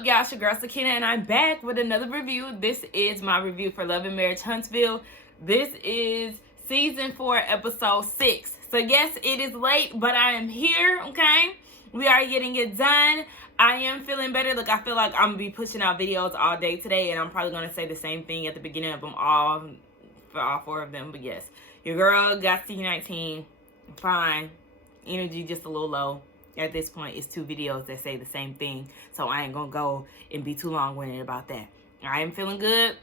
up, y'all? It's your girl Sakina, and I'm back with another review. This is my review for Love and Marriage Huntsville. This is season 4, episode 6. So yes, it is late, but I am here, okay? We are getting it done. I am feeling better. Look, I feel like I'm going to be pushing out videos all day today, and I'm probably going to say the same thing at the beginning of them all, for all 4 of them. But yes, your girl got C19. Fine. Energy just a little low. At this point, it's 2 videos that say the same thing, so I ain't gonna go and be too long-winded about that. I am feeling good.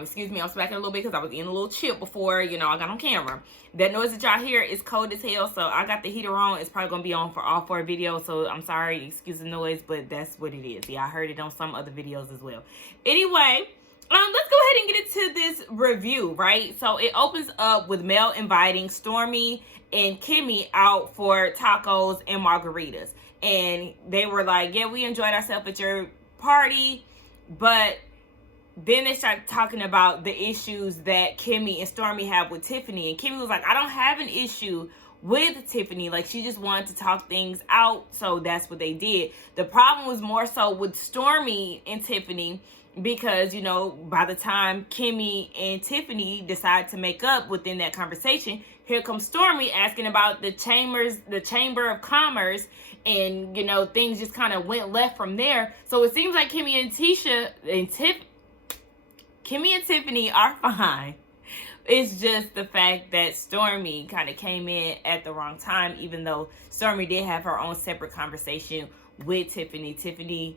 Excuse me, I'm smacking a little bit because I was eating a little chip before, I got on camera. That noise that y'all hear is cold as hell, so I got the heater on. It's probably gonna be on for all 4 videos, so I'm sorry, excuse the noise, but that's what it is. Yeah, I heard it on some other videos as well. Anyway, let's go ahead and get into this review, right? So it opens up with Mel inviting Stormy and Kimmy out for tacos and margaritas. And they were like, yeah, we enjoyed ourselves at your party. But then they started talking about the issues that Kimmy and Stormy have with Tiffany. And Kimmy was like, I don't have an issue with Tiffany. Like, she just wanted to talk things out. So that's what they did. The problem was more so with Stormy and Tiffany, because, by the time Kimmy and Tiffany decide to make up within that conversation, here comes Stormy asking about the Chamber of Commerce, and, things just kind of went left from there. So it seems like Kimmy and Tiffany are fine. It's just the fact that Stormy kind of came in at the wrong time, even though Stormy did have her own separate conversation with Tiffany. Tiffany,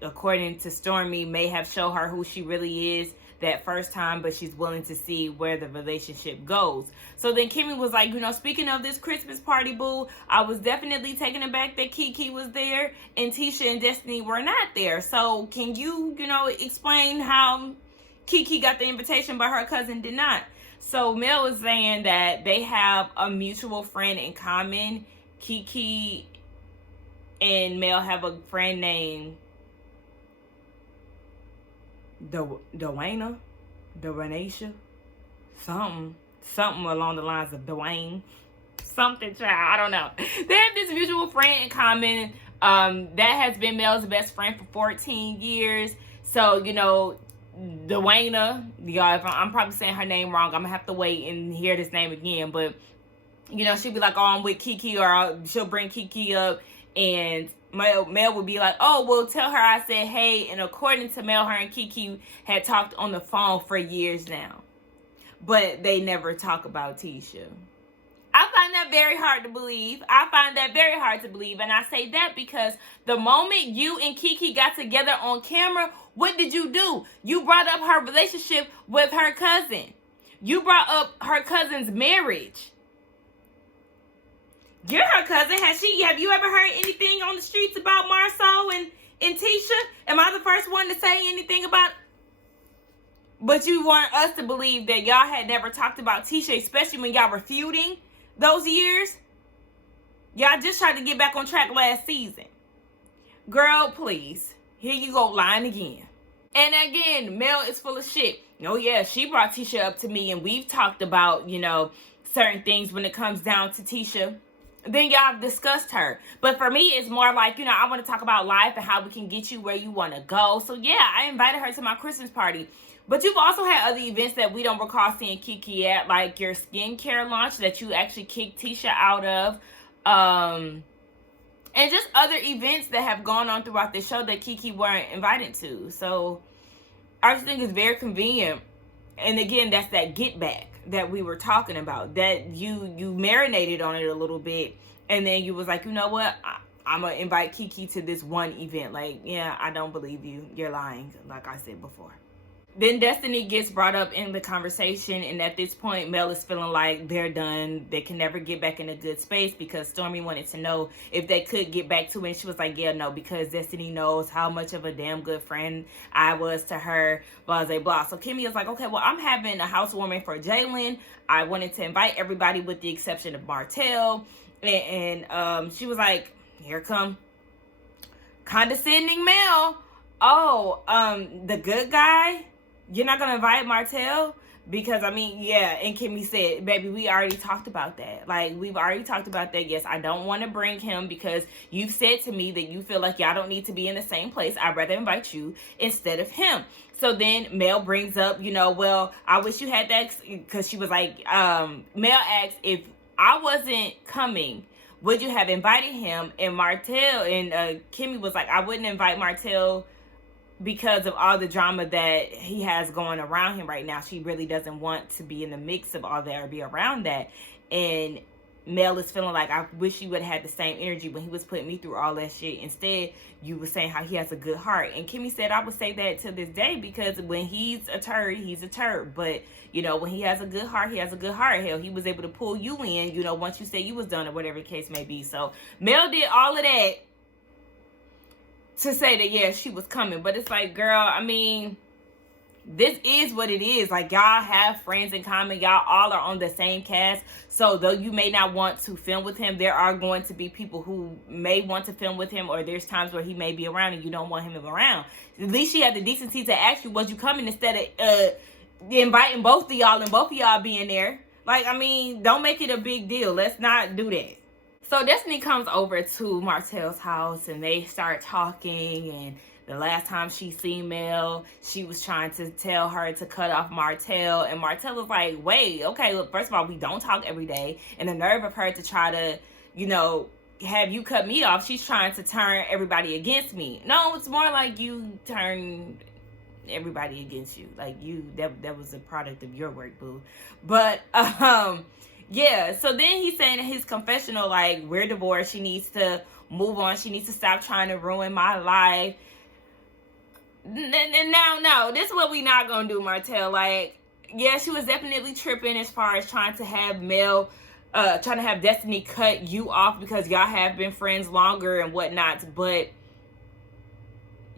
according to Stormy, may have shown her who she really is that first time, but she's willing to see where the relationship goes. So then Kimmy was like, speaking of this Christmas party, boo, I was definitely taken aback that Keke was there and Tisha and Destiny were not there. So can you, explain how Keke got the invitation but her cousin did not? So Mel was saying that they have a mutual friend in common. Keke and Mel have a friend named Dwayne, something along the lines of Dwayne, something, child, I don't know. They have this mutual friend in common that has been Mel's best friend for 14 years. So, Dwayne, y'all, if I'm probably saying her name wrong, I'm gonna have to wait and hear this name again, but, she'll be like, oh, I'm with Keke, or she'll bring Keke up, and Mel would be like, oh, well, tell her I said hey. And according to Mel, her and Keke had talked on the phone for years now, but they never talk about Tisha. I find that very hard to believe. And I say that because the moment you and Keke got together on camera, what did you do? You brought up her relationship with her cousin. You brought up her cousin's marriage. You're her cousin. Have you ever heard anything on the streets about Marcel and Tisha? Am I the first one to say anything about? But you want us to believe that y'all had never talked about Tisha, especially when y'all were feuding those years. Y'all just tried to get back on track last season. Girl, please. Here you go, lying again. And again, Mel is full of shit. Oh yeah, she brought Tisha up to me, and we've talked about, certain things when it comes down to Tisha. Then y'all have discussed her. But for me, it's more like, I want to talk about life and how we can get you where you want to go. So yeah, I invited her to my Christmas party. But you've also had other events that we don't recall seeing Keke at, like your skincare launch that you actually kicked Tisha out of. And just other events that have gone on throughout the show that Keke weren't invited to. So I just think it's very convenient. And again, that's that get back that we were talking about, that you marinated on it a little bit, and then you was like, you know what, I'm gonna invite Keke to this one event. Like, yeah, I don't believe you, you're lying, like I said before. Then Destiny gets brought up in the conversation, and at this point, Mel is feeling like they're done. They can never get back in a good space because Stormy wanted to know if they could get back to it. And she was like, yeah, no, because Destiny knows how much of a damn good friend I was to her, blah, blah, blah. So Kimmy is like, okay, well, I'm having a housewarming for Jalen. I wanted to invite everybody with the exception of Martell. And she was like, here come Condescending Mel. Oh, the good guy? You're not going to invite Martell? Because, I mean, yeah, and Kimmy said, baby, we already talked about that. Like, we've already talked about that. Yes, I don't want to bring him because you've said to me that you feel like y'all don't need to be in the same place. I'd rather invite you instead of him. So then Mel brings up, well, I wish you had that, because she was like, Mel asked, if I wasn't coming, would you have invited him? And Martell and Kimmy was like, I wouldn't invite Martell because of all the drama that he has going around him right now. She really doesn't want to be in the mix of all that or be around that. And Mel is feeling like, I wish you would have had the same energy when he was putting me through all that shit. Instead, you were saying how he has a good heart. And Kimmy said, I would say that to this day, because when he's a turd, he's a turd. But, when he has a good heart, he has a good heart. Hell, he was able to pull you in, once you said you was done or whatever the case may be. So Mel did all of that to say that, yeah, she was coming. But it's like, girl, I mean, this is what it is. Like, y'all have friends in common. Y'all all are on the same cast. So though you may not want to film with him, there are going to be people who may want to film with him, or there's times where he may be around and you don't want him around. At least she had the decency to ask you, was you coming, instead of inviting both of y'all and both of y'all being there. Like, I mean, don't make it a big deal. Let's not do that. So Destiny comes over to Martell's house and they start talking, and the last time she seen Mel, she was trying to tell her to cut off Martell, and Martell was like, wait, okay, look, first of all, we don't talk every day, and the nerve of her to try to, have you cut me off. She's trying to turn everybody against me. No, it's more like you turn everybody against you. Like, that was a product of your work, boo. But yeah, so then he's saying in his confessional, like, we're divorced, she needs to move on, she needs to stop trying to ruin my life. No, this is what we not gonna do, Martell. Like, yeah, she was definitely tripping as far as trying to have trying to have Destiny cut you off because y'all have been friends longer and whatnot, but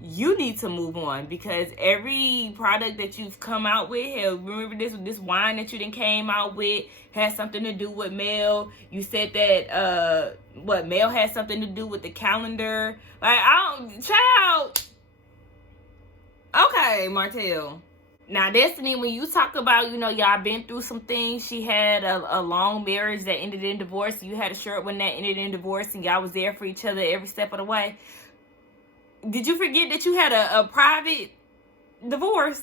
you need to move on, because every product that you've come out with, hell, remember this wine that you done came out with has something to do with Mel. You said that Mel has something to do with the calendar. Like, child. Okay, Martell. Now, Destiny, when you talk about, y'all been through some things, she had a long marriage that ended in divorce. You had a short one that ended in divorce, and y'all was there for each other every step of the way. Did you forget that you had a private divorce?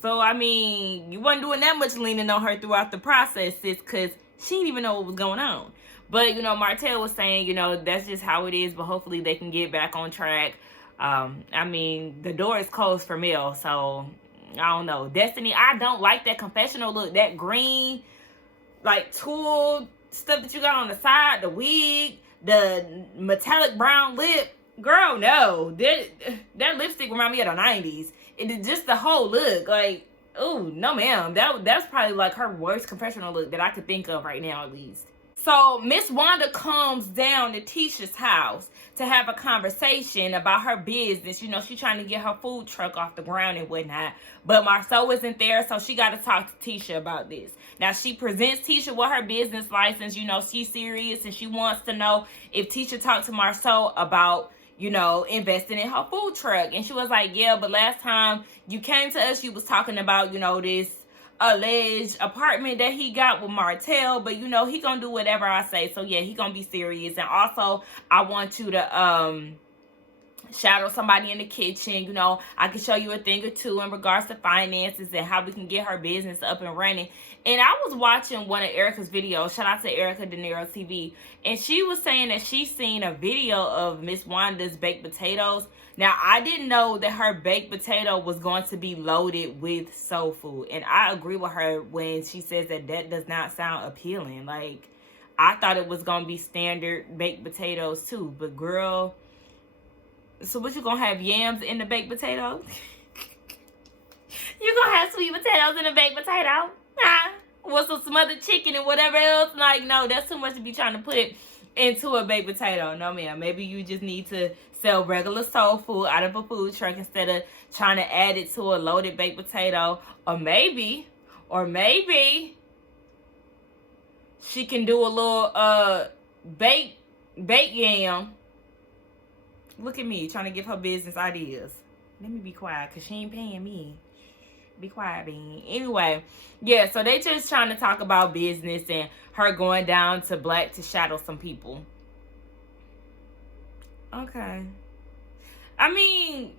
So, I mean, you wasn't doing that much leaning on her throughout the process, sis, because she didn't even know what was going on. But, Martell was saying, that's just how it is, but hopefully they can get back on track. I mean, the door is closed for Mel, so I don't know. Destiny, I don't like that confessional look, that green, like, tulle stuff that you got on the side, the wig, the metallic brown lip. Girl, no. That lipstick remind me of the 90s. It just the whole look. Like, oh, no, ma'am. That's probably like her worst confessional look that I could think of right now, at least. So Miss Wanda comes down to Tisha's house to have a conversation about her business. She's trying to get her food truck off the ground and whatnot. But Marceau isn't there, so she got to talk to Tisha about this. Now, she presents Tisha with her business license. She's serious, and she wants to know if Tisha talked to Marceau about, investing in her food truck. And she was like, yeah, but last time you came to us, you was talking about, this alleged apartment that he got with Martell, but he gonna do whatever I say. So yeah, he gonna be serious. And also, I want you to shadow somebody in the kitchen. I can show you a thing or two in regards to finances and how we can get her business up and running. And I was watching one of Erica's videos. Shout out to Erica De Niro TV. And she was saying that she's seen a video of Miss Wanda's baked potatoes. Now, I didn't know that her baked potato was going to be loaded with soul food. And I agree with her when she says that does not sound appealing. Like, I thought it was going to be standard baked potatoes too. But girl, so what, you going to have yams in the baked potato? You going to have sweet potatoes in the baked potato? Huh? With some smothered chicken and whatever else? Like, no, that's too much to be trying to put into a baked potato. No, ma'am. Maybe you just need to sell regular soul food out of a food truck instead of trying to add it to a loaded baked potato. Or maybe she can do a little baked yam. Look at me trying to give her business ideas. Let me be quiet because she ain't paying me. Be quiet, Bean. Anyway, yeah, so they just trying to talk about business and her going down to Black to shadow some people. Okay. I mean,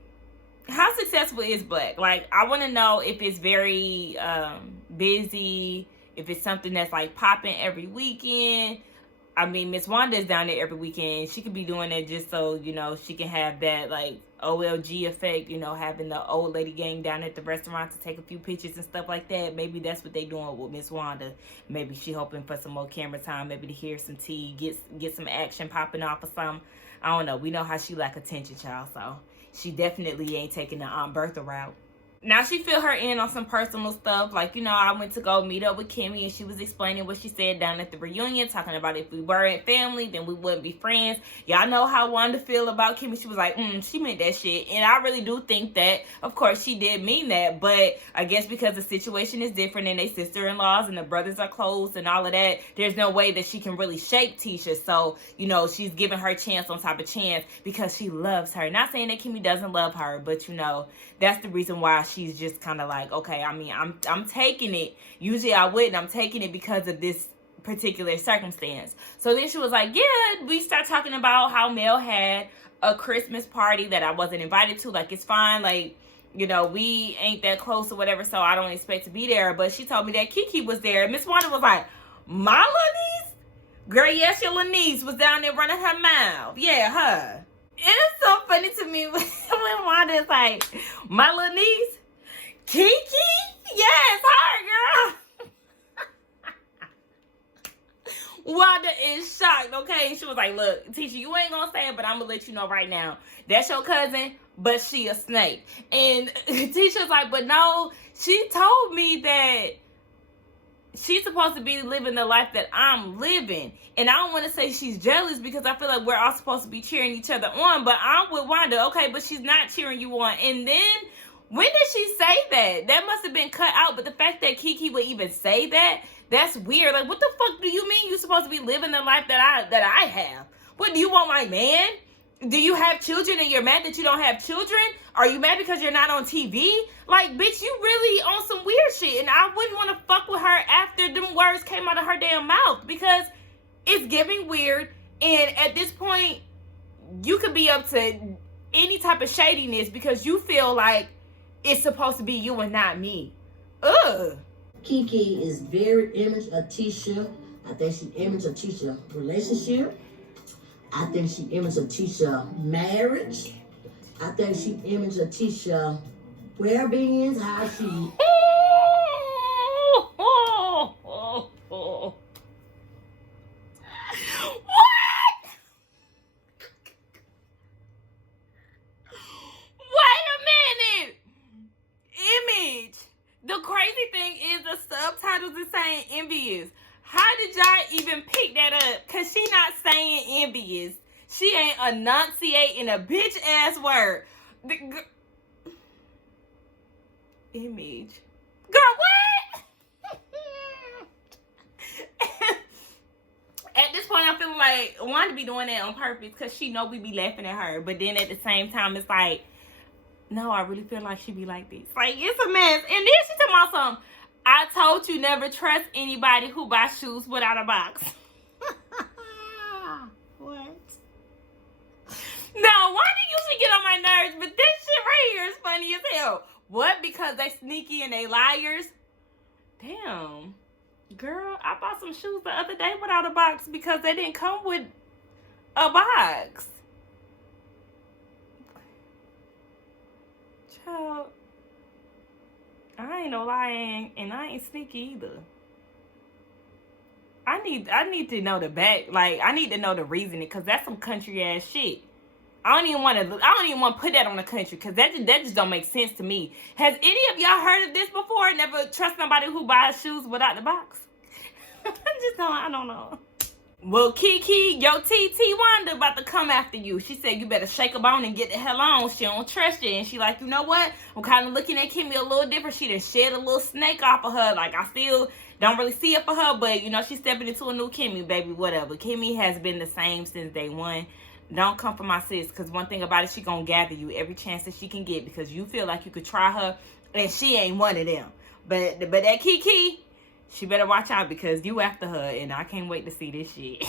how successful is Black? Like, I want to know if it's very busy, if it's something that's like popping every weekend. I mean, Miss Wanda is down there every weekend. She could be doing it just so, you know, she can have that, like, OLG effect, you know, having the old lady gang down at the restaurant to take a few pictures and stuff like that. Maybe that's what they doing with Miss Wanda. Maybe she hoping for some more camera time, maybe to hear some tea, get some action popping off or something. I don't know. We know how she like attention, child, so she definitely ain't taking the Aunt Bertha route. Now, she filled her in on some personal stuff. Like, you know, I went to go meet up with Kimmy, and she was explaining what she said down at the reunion, talking about if we weren't family, then we wouldn't be friends. Y'all know how Wanda feel about Kimmy. She was like, she meant that shit. And I really do think that, of course, she did mean that. But I guess because the situation is different and they sister-in-laws and the brothers are close and all of that, there's no way that she can really shake Tisha. So, you know, she's giving her chance on top of chance because she loves her. Not saying that Kimmy doesn't love her, but, you know, that's the reason why she's just kind of like, okay, I mean, I'm taking it. Usually I wouldn't. I'm taking it because of this particular circumstance. So then she was like, yeah, we start talking about how Mel had a Christmas party that I wasn't invited to. Like, it's fine. Like, you know, we ain't that close or whatever, so I don't expect to be there. But she told me that Keke was there. Miss Wanda was like, my little niece? Girl, yes, your little niece was down there running her mouth. Yeah, her. It's so funny to me when Wanda is like, my little niece? Kiki? Yes, her, girl. Wanda is shocked, okay? She was like, look, Tisha, you ain't gonna say it, but I'm gonna let you know right now. That's your cousin, but she a snake. And Tisha's like, but no, she told me that she's supposed to be living the life that I'm living. And I don't want to say she's jealous because I feel like we're all supposed to be cheering each other on. But I'm with Wanda, okay, but she's not cheering you on. And then, when did she say that? That must have been cut out. But the fact that Keke would even say that, that's weird. Like, what the fuck do you mean you're supposed to be living the life that I have? What, do you want my man? Do you have children and you're mad that you don't have children? Are you mad because you're not on TV? Like, bitch, you really on some weird shit. And I wouldn't want to fuck with her after them words came out of her damn mouth. Because it's giving weird. And at this point, you could be up to any type of shadiness because you feel like it's supposed to be you and not me. Ugh. Keke is very image of Tisha. I think she image of Tisha relationship. I think she image of Tisha marriage. I think she image of Tisha well-being, how she... The crazy thing is the subtitles is saying envious. How did y'all even pick that up? Because she not saying envious. She ain't enunciating a bitch ass word. Image. Girl, what? At this point, I feel like Wanda be doing that on purpose because she know we be laughing at her. But then at the same time, it's like, no, I really feel like she be like this. Like, it's a mess. And then she talking about something. I told you never trust anybody who buys shoes without a box. What? No, why do you usually get on my nerves? But this shit right here is funny as hell. What? Because they sneaky and they liars? Damn. Girl, I bought some shoes the other day without a box because they didn't come with a box. Child, I ain't no lying, and I ain't sneaky either. I need to know the back, like I need to know the reasoning, because that's some country ass shit. I don't even want to put that on the country, because that just don't make sense to me. Has any of y'all heard of this before? Never trust somebody who buys shoes without the box. I don't know. Well, Kiki, yo TT Wanda about to come after you. She said you better shake a bone and get the hell on. She don't trust you. And she like, you know what? I'm kind of looking at Kimmy a little different. She done shed a little snake off of her. Like, I still don't really see it for her. But, you know, she's stepping into a new Kimmy, baby, whatever. Kimmy has been the same since day one. don't come for my sis, because one thing about it, she gonna gather you every chance that she can get, because you feel like you could try her, and she ain't one of them. But that Keke, she better watch out, because you after her, and I can't wait to see this shit.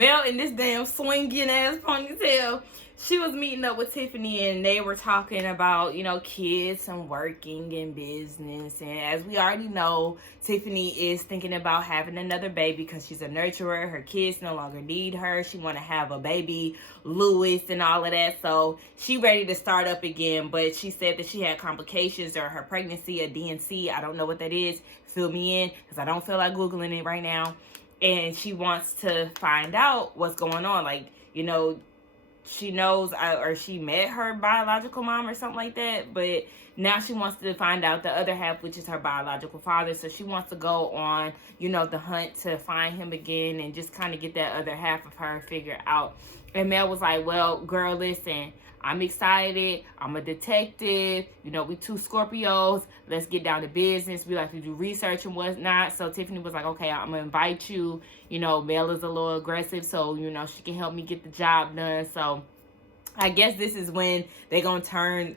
Well, in this damn swinging ass ponytail, she was meeting up with Tiffany, and they were talking about, you know, kids and working and business. And as we already know, Tiffany is thinking about having another baby because she's a nurturer. Her kids no longer need her. She want to have a baby, Louis, and all of that. So she ready to start up again. But she said that she had complications or her pregnancy, a DNC. I don't know what that is. Fill me in, because I don't feel like Googling it right now. And she wants to find out what's going on. Like, you know, she knows or she met her biological mom or something like that, but now she wants to find out the other half, which is her biological father. So she wants to go on, you know, the hunt to find him again and just kind of get that other half of her figured out. And Mel was like, well, girl, listen, I'm excited. I'm a detective. You know, we two Scorpios. Let's get down to business. We like to do research and whatnot. So Tiffany was like, okay, I'm going to invite you. You know, Mel is a little aggressive, so, you know, she can help me get the job done. So I guess this is when they're going to turn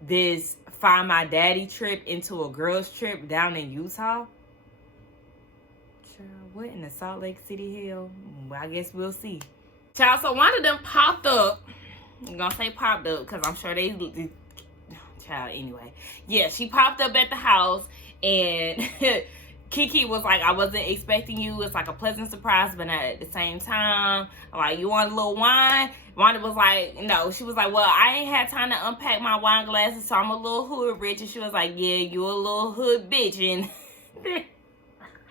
this Find My Daddy trip into a girls trip down in Utah. Child, what in the Salt Lake City hell? Well, I guess we'll see. Child, so one of them popped up. I'm gonna say popped up because I'm sure they child anyway. Yeah, she popped up at the house, and Keke was like, I wasn't expecting you. It's like a pleasant surprise, but not at the same time. I'm like, you want a little wine? Wanda was like, no. She was like, well, I ain't had time to unpack my wine glasses, so I'm a little hood rich. And she was like, yeah, you a little hood bitch. And then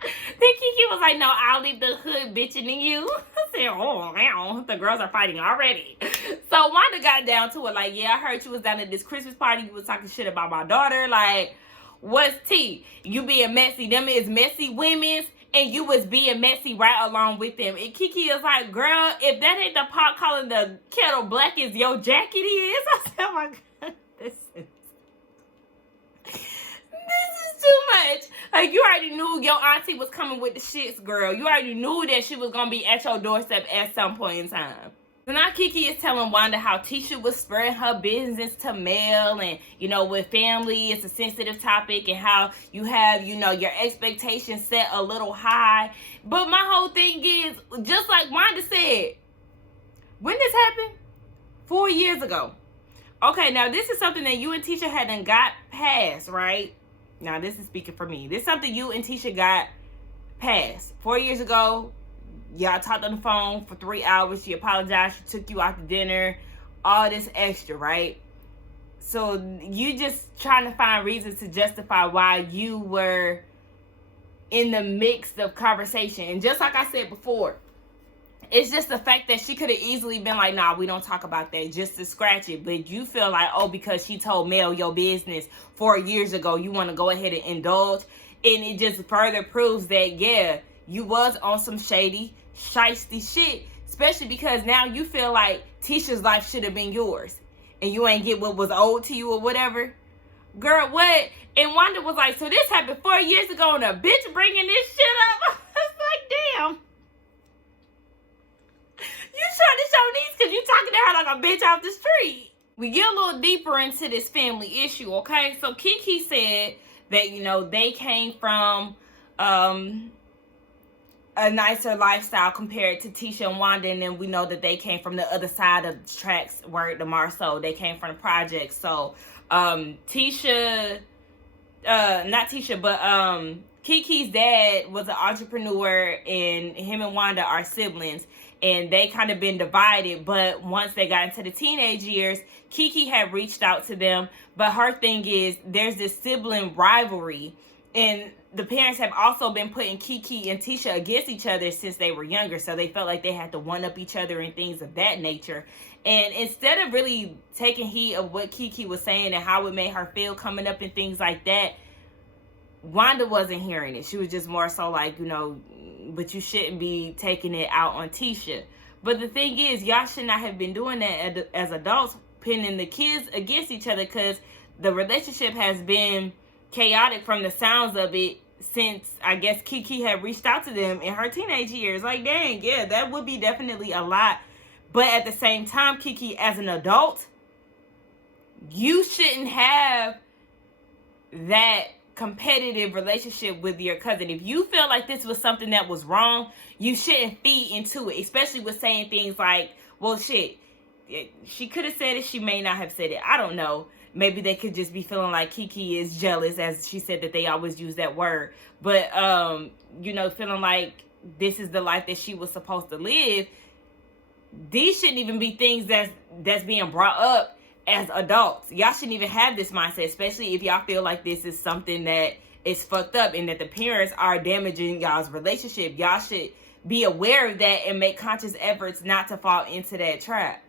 Keke was like, no, I'll leave the hood bitching in you. I said, oh, man, the girls are fighting already. So Wanda got down to it, like, yeah, I heard you was down at this Christmas party. You was talking shit about my daughter. Like, what's tea? You being messy. Them is messy women's, and you was being messy right along with them. And Keke is like, girl, if that ain't the pot calling the kettle black as your jacket is. I said, oh, my God, this is too much. Like, you already knew your auntie was coming with the shits, girl. You already knew that she was going to be at your doorstep at some point in time. So now Keke is telling Wanda how Tisha was spreading her business to Mel, and, you know, with family, it's a sensitive topic, and how you have, you know, your expectations set a little high. But my whole thing is, just like Wanda said, when this happened? 4 years ago. Okay, now this is something that you and Tisha hadn't got past, right? Now, this is speaking for me. This is something you and Tisha got past. 4 years ago, y'all talked on the phone for 3 hours. She apologized. She took you out to dinner. All this extra, right? So, you just trying to find reasons to justify why you were in the mix of conversation. And just like I said before, it's just the fact that she could have easily been like, nah, we don't talk about that, just to scratch it. But you feel like, oh, because she told Mel your business 4 years ago, you want to go ahead and indulge. And it just further proves that, yeah, you was on some shady, shiesty shit. Especially because now you feel like Tisha's life should have been yours. And you ain't get what was owed to you or whatever. Girl, what? And Wanda was like, so this happened 4 years ago and a bitch bringing this shit up? I was like, damn. You trying to show these because you talking to her like a bitch off the street. We get a little deeper into this family issue, okay? So Keke said that, you know, they came from a nicer lifestyle compared to Tisha and Wanda. And then we know that they came from the other side of the tracks, where the Marceau, they came from the project. So Tisha, not Tisha, but Keke's dad was an entrepreneur, and him and Wanda are siblings. And they kind of been divided, but once they got into the teenage years, Keke had reached out to them. But her thing is, there's this sibling rivalry, and the parents have also been putting Keke and Tisha against each other since they were younger. So they felt like they had to one-up each other and things of that nature. And instead of really taking heed of what Keke was saying and how it made her feel coming up and things like that, Wanda wasn't hearing it. She was just more so like, you know, but you shouldn't be taking it out on Tisha. But the thing is, y'all should not have been doing that as adults, pinning the kids against each other, because the relationship has been chaotic from the sounds of it since, I guess, Keke had reached out to them in her teenage years. Like, dang, yeah, that would be definitely a lot But at the same time, Kiki, as an adult, you shouldn't have that competitive relationship with your cousin. If you feel like this was something that was wrong, you shouldn't feed into it, especially with saying things like, well, shit, she could have said it, she may not have said it. I don't know. Maybe they could just be feeling like Kiki is jealous, as she said that they always use that word. But, feeling like this is the life that she was supposed to live. These shouldn't even be things that's being brought up as adults. Y'all shouldn't even have this mindset, especially if y'all feel like this is something that is fucked up and that the parents are damaging y'all's relationship. Y'all should be aware of that and make conscious efforts not to fall into that trap.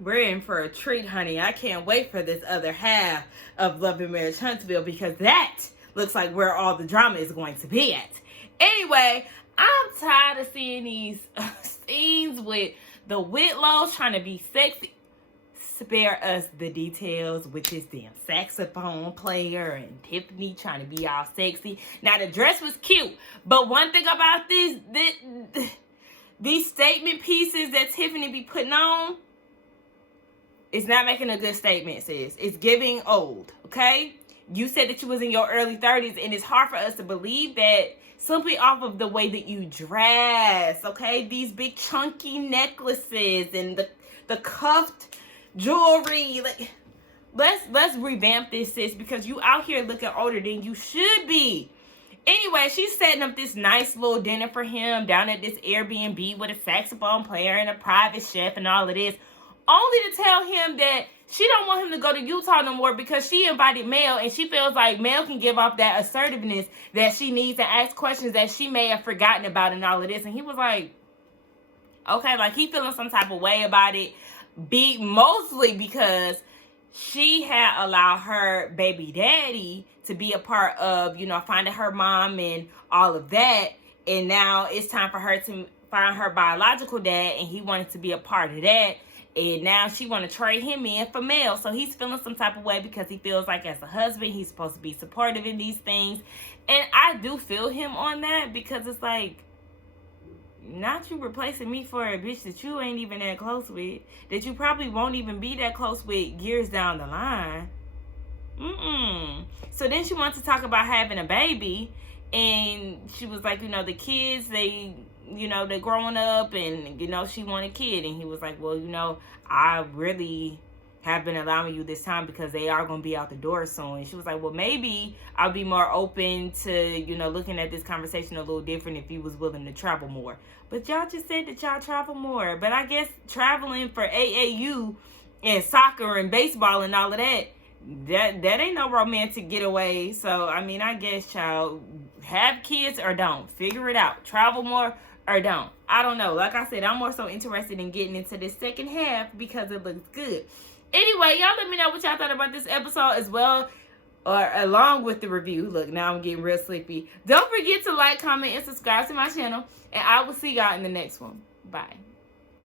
We're in for a treat, honey. I can't wait for this other half of Love and Marriage Huntsville, because that looks like where all the drama is going to be at. Anyway, I'm tired of seeing these scenes with the Whitlows trying to be sexy. Spare us the details with this damn saxophone player and Tiffany trying to be all sexy. Now, the dress was cute, but one thing about these statement pieces that Tiffany be putting on, it's not making a good statement, sis. It's giving old, okay? You said that you was in your early 30s, and it's hard for us to believe that simply off of the way that you dress, okay? These big chunky necklaces and the cuffed jewelry. Like, let's revamp this, sis, because you out here looking older than you should be. Anyway, she's setting up this nice little dinner for him down at this Airbnb with a saxophone player and a private chef and all of this, only to tell him that she don't want him to go to Utah no more because she invited Mel, and she feels like Mel can give off that assertiveness that she needs to ask questions that she may have forgotten about and all of this. And he was like, okay, like he feeling some type of way about it, mostly because she had allowed her baby daddy to be a part of, finding her mom and all of that. And now it's time for her to find her biological dad, and he wanted to be a part of that. And now she want to trade him in for Mel. So he's feeling some type of way because he feels like as a husband, he's supposed to be supportive in these things. And I do feel him on that, because it's like, not you replacing me for a bitch that you ain't even that close with, that you probably won't even be that close with years down the line. So then she wants to talk about having a baby. And she was like, the kids, they're growing up, and, she want a kid. And he was like, well, I really have been allowing you this time because they are going to be out the door soon. And she was like, well, maybe I'll be more open to, looking at this conversation a little different if you was willing to travel more. But y'all just said that y'all travel more. But I guess traveling for AAU and soccer and baseball and all of that ain't no romantic getaway. So, I guess y'all have kids or don't. Figure it out. Travel more or don't. I don't know. Like I said, I'm more so interested in getting into this second half because it looks good. Anyway, y'all let me know what y'all thought about this episode as well, or along with the review. Look, now I'm getting real sleepy. Don't forget to like, comment, and subscribe to my channel, and I will see y'all in the next one. Bye.